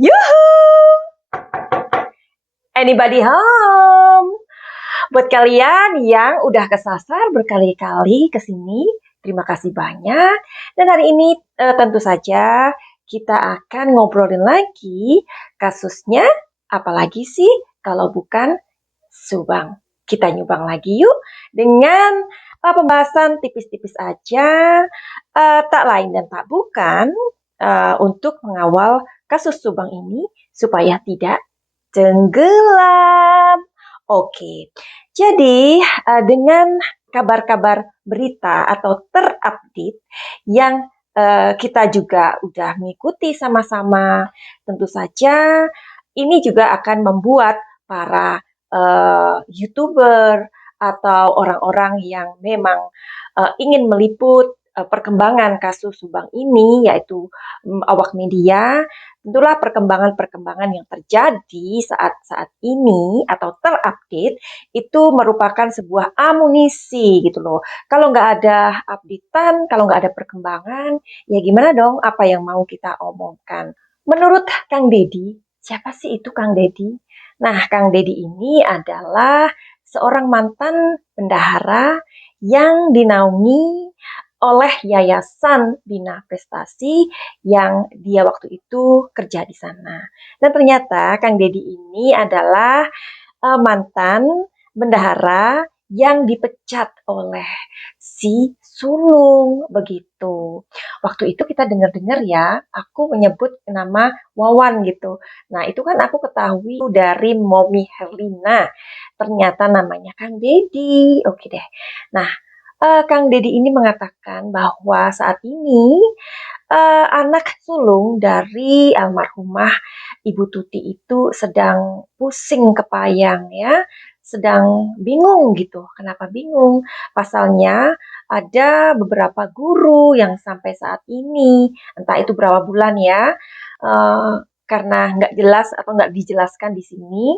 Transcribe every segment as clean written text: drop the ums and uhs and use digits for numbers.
Yuhu! Anybody home? Buat kalian yang udah kesasar berkali-kali ke sini, terima kasih banyak. Dan hari ini tentu saja kita akan ngobrolin lagi kasusnya, apalagi sih kalau bukan Subang. Kita nyumbang lagi yuk dengan pembahasan tipis-tipis aja, tak lain dan tak bukan untuk mengawal kasus Subang ini supaya tidak tenggelam. Oke, jadi dengan kabar-kabar berita atau terupdate yang kita juga udah mengikuti sama-sama, tentu saja ini juga akan membuat para YouTuber atau orang-orang yang memang ingin meliput perkembangan kasus Subang ini, yaitu awak media, tentulah perkembangan-perkembangan yang terjadi saat-saat ini atau terupdate itu merupakan sebuah amunisi gitu loh. Kalau nggak ada updatean, kalau nggak ada perkembangan, ya gimana dong apa yang mau kita omongkan. Menurut Kang Deddy, siapa sih itu Kang Deddy? Nah, Kang Deddy ini adalah seorang mantan bendahara yang dinaungi oleh Yayasan Bina Prestasi yang dia waktu itu kerja di sana. Dan ternyata Kang Deddy ini adalah mantan bendahara yang dipecat oleh si sulung begitu. Waktu itu kita dengar-dengar ya, aku menyebut nama Wawan gitu. Nah, itu kan aku ketahui dari Momi Herlina. Ternyata namanya Kang Deddy. Oke deh. Nah, Kang Deddy ini mengatakan bahwa saat ini anak sulung dari almarhumah Ibu Tuti itu sedang pusing kepayang ya, sedang bingung gitu. Kenapa bingung? Pasalnya ada beberapa guru yang sampai saat ini, entah itu berapa bulan ya, karena nggak jelas atau nggak dijelaskan di sini,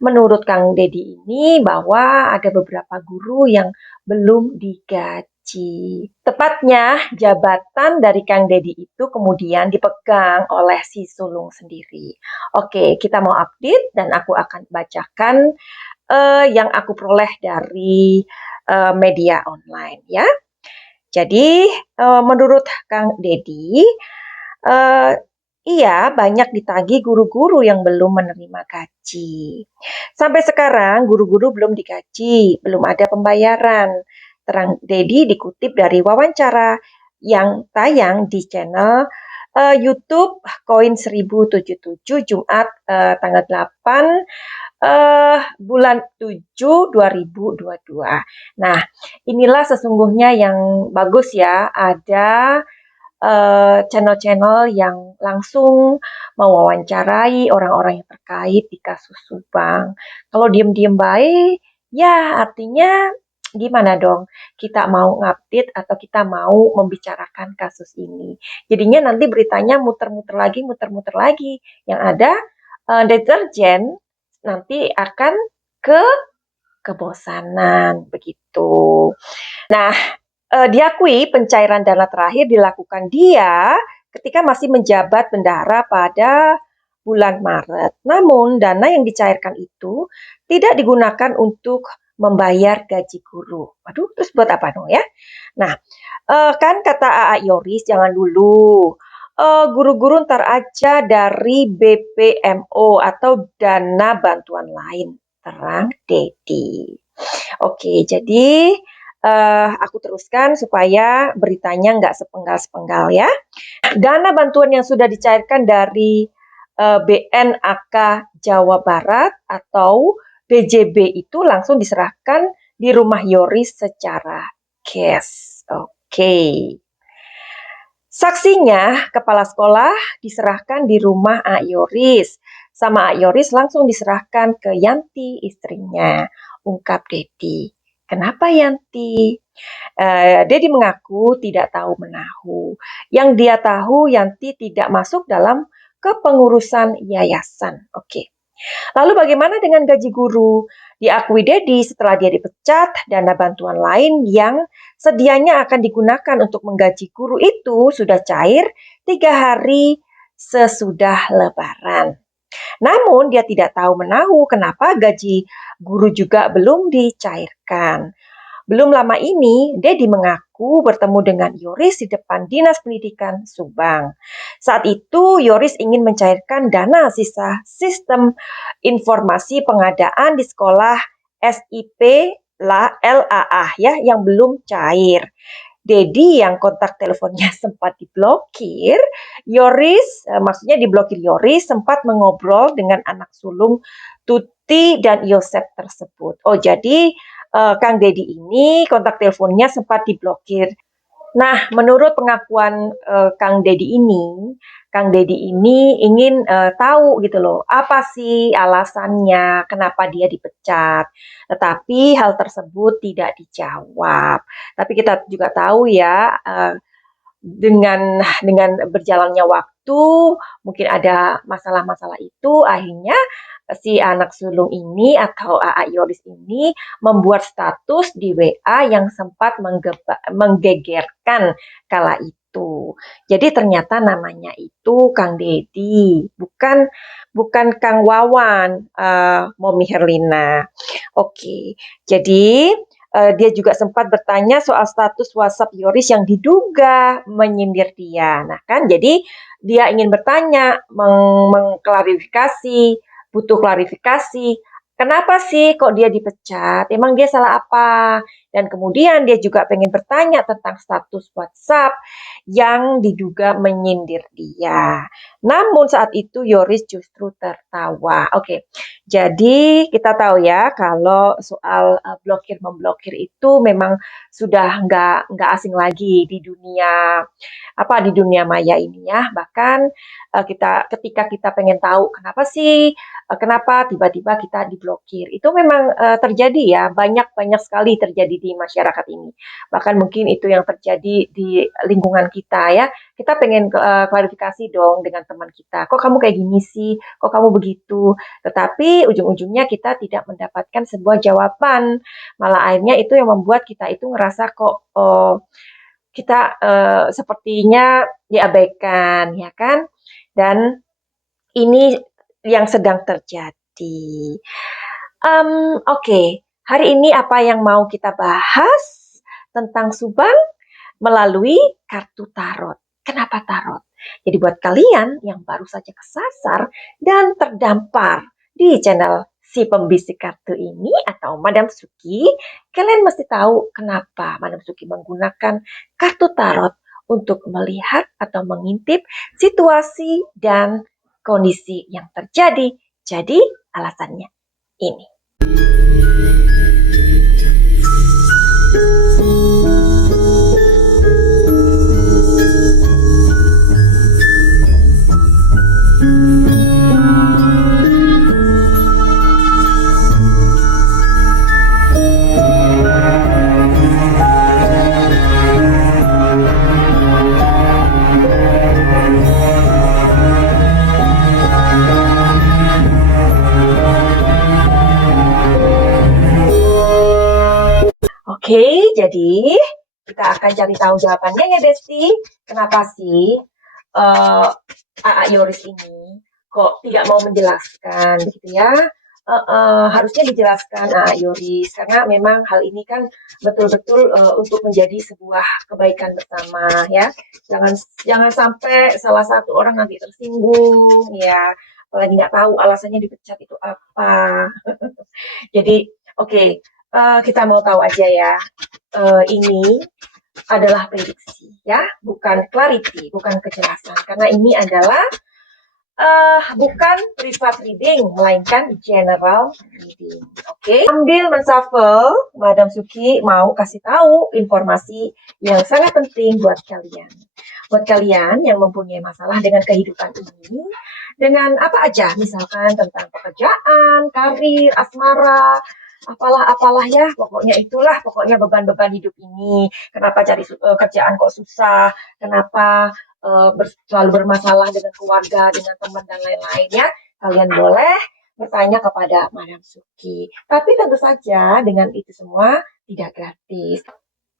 menurut Kang Deddy ini bahwa ada beberapa guru yang belum digaji. Tepatnya jabatan dari Kang Deddy itu kemudian dipegang oleh si sulung sendiri. Oke, kita mau update dan aku akan bacakan yang aku peroleh dari media online ya. Jadi menurut Kang Deddy, iya banyak ditagih guru-guru yang belum menerima gaji. Sampai sekarang guru-guru belum digaji, belum ada pembayaran. Terang Deddy dikutip dari wawancara yang tayang di channel YouTube Koin 1077 Jumat tanggal 8 bulan 7 2022. Nah, inilah sesungguhnya yang bagus ya, ada channel-channel yang langsung mewawancarai orang-orang yang terkait di kasus Subang. Kalau diem-diem baik, ya artinya gimana dong? Kita mau ngupdate atau kita mau membicarakan kasus ini. Jadinya nanti beritanya muter-muter lagi. Yang ada deterjen nanti akan ke kebosanan begitu. Nah, diakui pencairan dana terakhir dilakukan dia ketika masih menjabat bendahara pada bulan Maret. Namun, dana yang dicairkan itu tidak digunakan untuk membayar gaji guru. Waduh, terus buat apa dong ya? Nah, kan kata AA Yoris, jangan dulu. Guru-guru ntar aja dari BPMO atau dana bantuan lain. Terang Deddy. Oke, jadi aku teruskan supaya beritanya nggak sepenggal-sepenggal ya. Dana bantuan yang sudah dicairkan dari BNAK Jawa Barat atau BJB itu langsung diserahkan di rumah Yoris secara cash. Oke. Saksinya, kepala sekolah diserahkan di rumah A. Yoris. Sama A. Yoris langsung diserahkan ke Yanti, istrinya. Ungkap Deddy. Kenapa Yanti? Deddy mengaku tidak tahu menahu. Yang dia tahu Yanti tidak masuk dalam kepengurusan yayasan. Oke. Lalu bagaimana dengan gaji guru? Diakui Deddy setelah dia dipecat, dana bantuan lain yang sedianya akan digunakan untuk menggaji guru itu sudah cair 3 hari sesudah Lebaran. Namun dia tidak tahu menahu kenapa gaji guru juga belum dicairkan. Belum lama ini, Dedi mengaku bertemu dengan Yoris di depan Dinas Pendidikan Subang. Saat itu, Yoris ingin mencairkan dana sisa sistem informasi pengadaan di sekolah SIP LAA ya yang belum cair. Dedi yang kontak teleponnya sempat diblokir, maksudnya diblokir Yoris sempat mengobrol dengan anak sulung Tuti dan Yosep tersebut. Oh, jadi Kang Dedi ini kontak teleponnya sempat diblokir. Nah, menurut pengakuan Kang Dedi ini ingin tahu gitu loh, apa sih alasannya kenapa dia dipecat. Tetapi hal tersebut tidak dijawab. Tapi kita juga tahu ya, dengan berjalannya waktu, mungkin ada masalah-masalah itu, akhirnya si anak sulung ini atau AA Yoris ini membuat status di WA yang sempat menggegerkan kala itu. Jadi ternyata namanya itu Kang Dedi, bukan Kang Wawan, Momi Herlina. Oke, jadi dia juga sempat bertanya soal status WhatsApp Yoris yang diduga menyindir dia. Nah kan, jadi dia ingin bertanya, mengklarifikasi, butuh klarifikasi. Kenapa sih kok dia dipecat? Emang dia salah apa? Dan kemudian dia juga pengen bertanya tentang status WhatsApp yang diduga menyindir dia. Namun saat itu Yoris justru tertawa. Oke, jadi kita tahu ya kalau soal blokir-memblokir itu memang sudah nggak asing lagi di dunia maya ini ya. Bahkan ketika kita pengen tahu kenapa tiba-tiba kita diblokir, itu memang terjadi ya, banyak sekali terjadi di masyarakat ini. Bahkan mungkin itu yang terjadi di lingkungan kita ya. Kita pengen klarifikasi dong dengan teman kita. Kok kamu kayak gini sih? Kok kamu begitu? Tetapi ujung-ujungnya kita tidak mendapatkan sebuah jawaban. Malah akhirnya itu yang membuat kita itu ngerasa kok kita sepertinya diabaikan, ya kan? Dan ini yang sedang terjadi. Oke, hari ini apa yang mau kita bahas tentang Subang melalui kartu tarot. Kenapa tarot? Jadi buat kalian yang baru saja kesasar dan terdampar di channel si pembisik kartu ini atau Madam Suki, kalian mesti tahu kenapa Madam Suki menggunakan kartu tarot untuk melihat atau mengintip situasi dan kondisi yang terjadi. Jadi alasannya ini. Oke, jadi kita akan cari tahu jawabannya ya Besti. Kenapa sih AA Yoris ini kok tidak mau menjelaskan begitu ya? Harusnya dijelaskan AA Yoris karena memang hal ini kan betul-betul untuk menjadi sebuah kebaikan bersama ya. Jangan sampai salah satu orang nanti tersinggung ya. Apalagi nggak tahu alasannya dipecat itu apa. Jadi oke, kita mau tahu aja ya. Ini adalah prediksi ya, bukan clarity, bukan kejelasan. Karena ini adalah bukan private reading, melainkan general reading. Oke, sambil menshuffle, Madam Suki mau kasih tahu informasi yang sangat penting buat kalian. Buat kalian yang mempunyai masalah dengan kehidupan ini, dengan apa aja, misalkan tentang pekerjaan, karir, asmara, apalah ya, pokoknya beban-beban hidup ini. Kenapa cari kerjaan kok susah? Kenapa selalu bermasalah dengan keluarga, dengan teman dan lain-lain ya? Kalian boleh bertanya kepada Madam Suki. Tapi tentu saja dengan itu semua tidak gratis.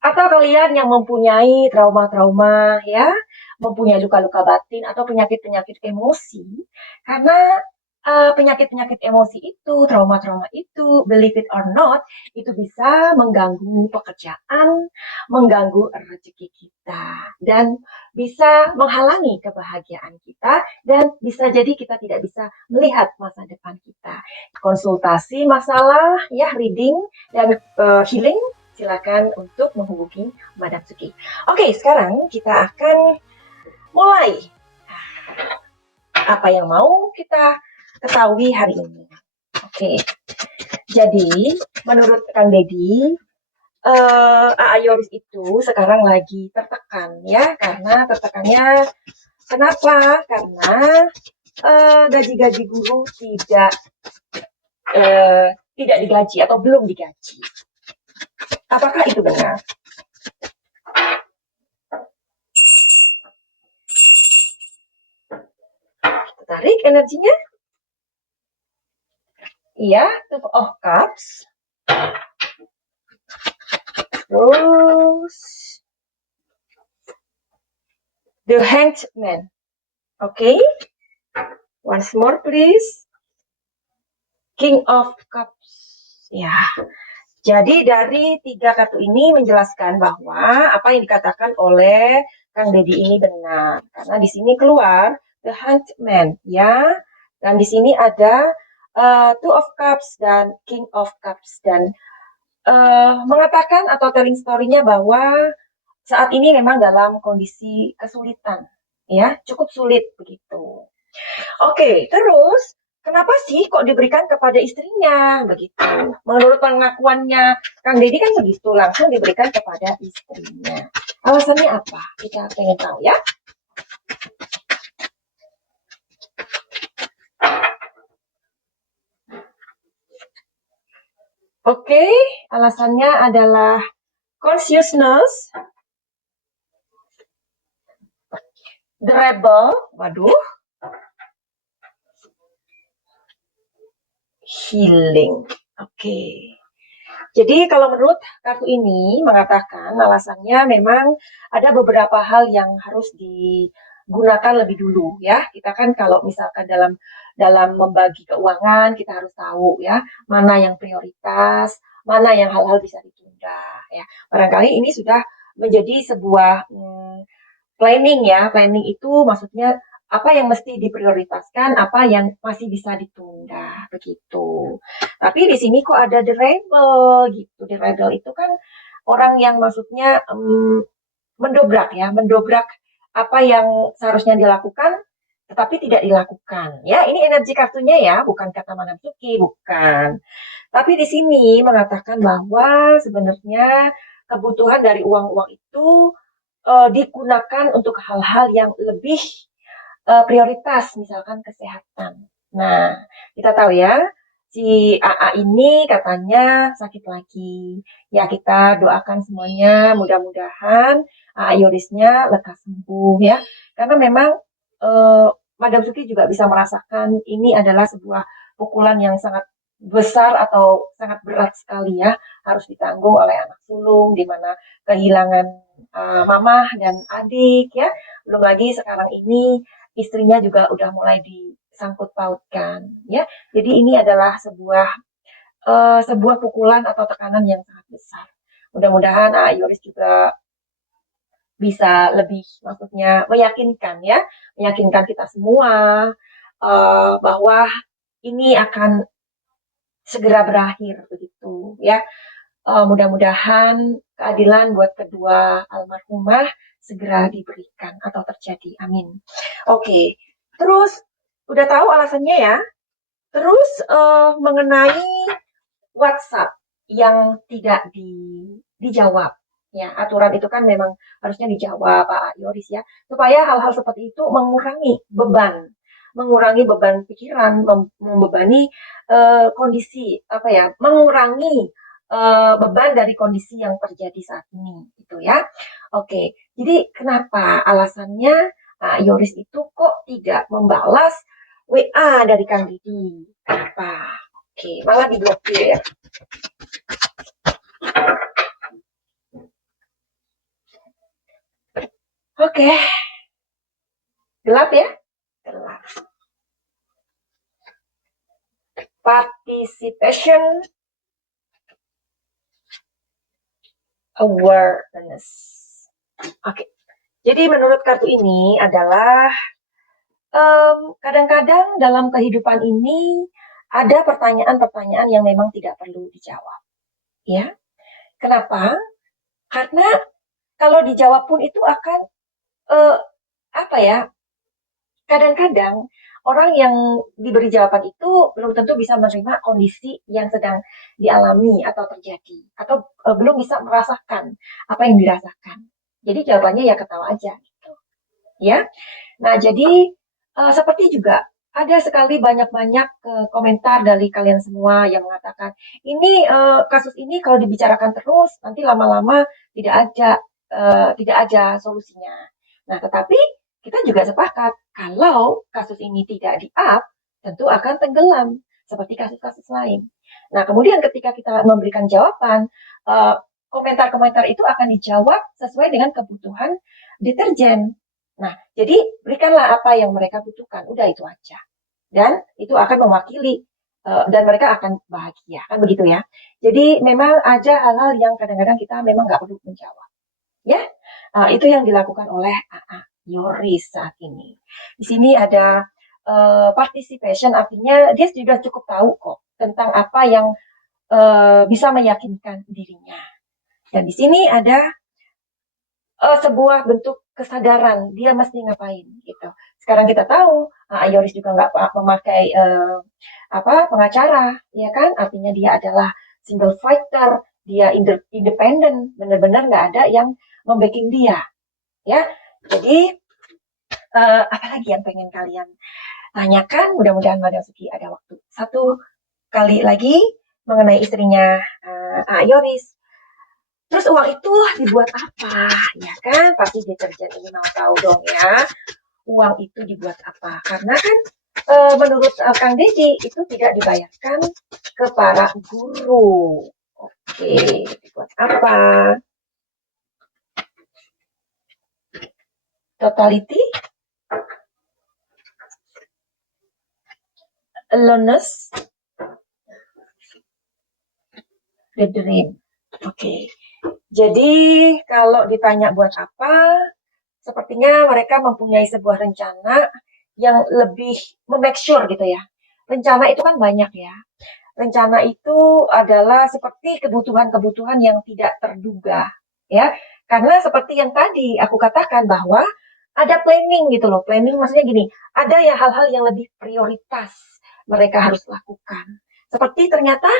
Atau kalian yang mempunyai trauma-trauma ya, mempunyai luka-luka batin atau penyakit-penyakit emosi, karena penyakit-penyakit emosi itu, trauma-trauma itu, believe it or not, itu bisa mengganggu pekerjaan, mengganggu rezeki kita, dan bisa menghalangi kebahagiaan kita, dan bisa jadi kita tidak bisa melihat masa depan kita. Konsultasi masalah, ya, reading dan healing, silakan untuk menghubungi Madam Suki. Oke, sekarang kita akan mulai. Apa yang mau kita ketahui hari ini? Oke, jadi menurut Kang Deddy, Yoris itu sekarang lagi tertekan ya, karena tertekannya kenapa? Karena gaji-gaji guru tidak digaji atau belum digaji. Apakah itu benar? Tarik energinya. Iya, Two of Cups. Terus The Hanged Man. Oke. Once more please. King of Cups. Ya. Jadi dari 3 kartu ini menjelaskan bahwa apa yang dikatakan oleh Kang Deddy ini benar. Karena di sini keluar The Hanged Man, ya. Dan di sini ada Two of Cups dan King of Cups, dan mengatakan atau telling story-nya bahwa saat ini memang dalam kondisi kesulitan, ya, cukup sulit begitu. Oke, terus kenapa sih kok diberikan kepada istrinya begitu? Menurut pengakuannya Kang Deddy kan begitu, langsung diberikan kepada istrinya. Alasannya apa? Kita pengen tahu ya. Oke, alasannya adalah consciousness, the rebel, waduh, healing. Oke. Jadi kalau menurut kartu ini mengatakan alasannya memang ada beberapa hal yang harus digunakan lebih dulu ya. Kita kan kalau misalkan dalam membagi keuangan kita harus tahu ya, mana yang prioritas, mana yang hal-hal bisa ditunda ya. Barangkali ini sudah menjadi sebuah planning ya. Planning itu maksudnya apa yang mesti diprioritaskan, apa yang masih bisa ditunda begitu. Tapi di sini kok ada the rebel gitu. The rebel itu kan orang yang maksudnya mendobrak ya, mendobrak apa yang seharusnya dilakukan tetapi tidak dilakukan. Ya, ini energi kartunya ya, bukan kata Madam Suki, bukan. Tapi di sini mengatakan bahwa sebenarnya kebutuhan dari uang-uang itu digunakan untuk hal-hal yang lebih prioritas, misalkan kesehatan. Nah, kita tahu ya, si AA ini katanya sakit lagi. Ya, kita doakan semuanya, mudah-mudahan AA Yorisnya lekas sembuh ya. Karena memang Madam Suki juga bisa merasakan ini adalah sebuah pukulan yang sangat besar atau sangat berat sekali ya, harus ditanggung oleh anak sulung, di mana kehilangan mamah dan adik ya. Belum lagi sekarang ini istrinya juga udah mulai disangkut pautkan ya. Jadi ini adalah sebuah pukulan atau tekanan yang sangat besar. Mudah-mudahan Yoris juga bisa lebih maksudnya meyakinkan ya, meyakinkan kita semua bahwa ini akan segera berakhir begitu ya. Mudah-mudahan keadilan buat kedua almarhumah segera diberikan atau terjadi. Amin. Oke, terus udah tahu alasannya ya. Terus mengenai WhatsApp yang tidak dijawab. Ya, aturan itu kan memang harusnya dijawab Pak Yoris ya, supaya hal-hal seperti itu mengurangi beban pikiran, membebani kondisi apa ya, mengurangi beban dari kondisi yang terjadi saat ini, gitu ya. Oke, jadi kenapa alasannya Yoris itu kok tidak membalas WA dari Kang Didi? Kenapa? Oke, malah diblokir. Oke, gelap ya? Gelap. Participation, awareness. Oke, jadi menurut kartu ini adalah kadang-kadang dalam kehidupan ini ada pertanyaan-pertanyaan yang memang tidak perlu dijawab, ya. Kenapa? Karena kalau dijawab pun itu akan eh, apa ya? Kadang-kadang orang yang diberi jawaban itu belum tentu bisa menerima kondisi yang sedang dialami atau terjadi, atau belum bisa merasakan apa yang dirasakan. Jadi jawabannya ya ketawa aja, gitu. Ya. Nah, jadi seperti juga ada sekali banyak-banyak komentar dari kalian semua yang mengatakan, ini kasus ini kalau dibicarakan terus, nanti lama-lama tidak ada solusinya. Nah, tetapi kita juga sepakat kalau kasus ini tidak di-up, tentu akan tenggelam seperti kasus-kasus lain. Nah, kemudian ketika kita memberikan jawaban, komentar-komentar itu akan dijawab sesuai dengan kebutuhan deterjen. Nah, jadi berikanlah apa yang mereka butuhkan, udah itu aja. Dan itu akan mewakili dan mereka akan bahagia, kan begitu ya. Jadi memang ada hal-hal yang kadang-kadang kita memang nggak perlu menjawab. Ya, itu yang dilakukan oleh AA Yoris saat ini. Di sini ada participation, artinya dia sudah cukup tahu kok tentang apa yang bisa meyakinkan dirinya. Dan di sini ada sebuah bentuk kesadaran dia mesti ngapain gitu. Sekarang kita tahu Yoris juga nggak memakai pengacara, ya kan? Artinya dia adalah single fighter, dia independen, benar-benar nggak ada yang membacking dia, ya. Jadi apalagi yang pengen kalian tanyakan? Mudah-mudahan Madam Suki ada waktu satu kali lagi mengenai istrinya Yoris. Terus uang itu dibuat apa? Ya kan, pasti deterjen ini mau tahu dong ya. Uang itu dibuat apa? Karena kan menurut Kang Deddy itu tidak dibayarkan ke para guru. Oke, dibuat apa? Totality, aloneness, the dream. Oke. Jadi kalau ditanya buat apa, sepertinya mereka mempunyai sebuah rencana yang lebih memake sure gitu ya. Rencana itu kan banyak ya. Rencana itu adalah seperti kebutuhan-kebutuhan yang tidak terduga, ya. Karena seperti yang tadi aku katakan bahwa ada planning gitu loh. Planning maksudnya gini, ada ya hal-hal yang lebih prioritas mereka harus lakukan. Seperti ternyata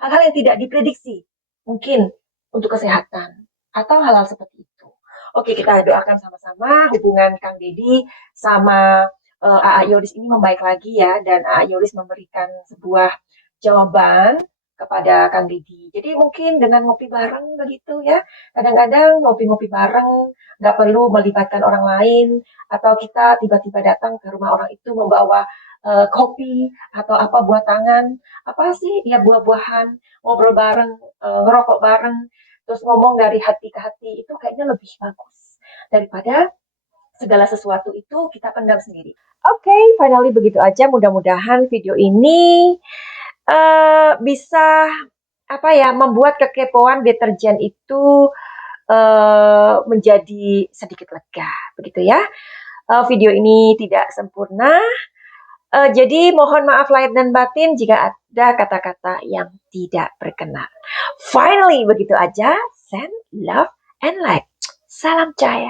hal-hal yang tidak diprediksi, mungkin untuk kesehatan atau hal-hal seperti itu. Oke, kita doakan sama-sama hubungan Kang Deddy sama AA Yoris ini membaik lagi ya, dan AA Yoris memberikan sebuah jawaban kepada Kang Deddy. Jadi mungkin dengan ngopi bareng begitu ya. Kadang-kadang ngopi-ngopi bareng, nggak perlu melibatkan orang lain, atau kita tiba-tiba datang ke rumah orang itu membawa kopi atau apa buat tangan, apa sih ya buah-buahan, ngobrol bareng, ngerokok bareng, terus ngomong dari hati ke hati, itu kayaknya lebih bagus daripada segala sesuatu itu kita pendam sendiri. Oke, finally begitu aja. Mudah-mudahan video ini bisa membuat kekepoan deterjen itu menjadi sedikit lega, begitu ya. Video ini tidak sempurna, jadi mohon maaf lahir dan batin jika ada kata-kata yang tidak berkenan. Finally begitu aja. Send love and light. Salam cahaya.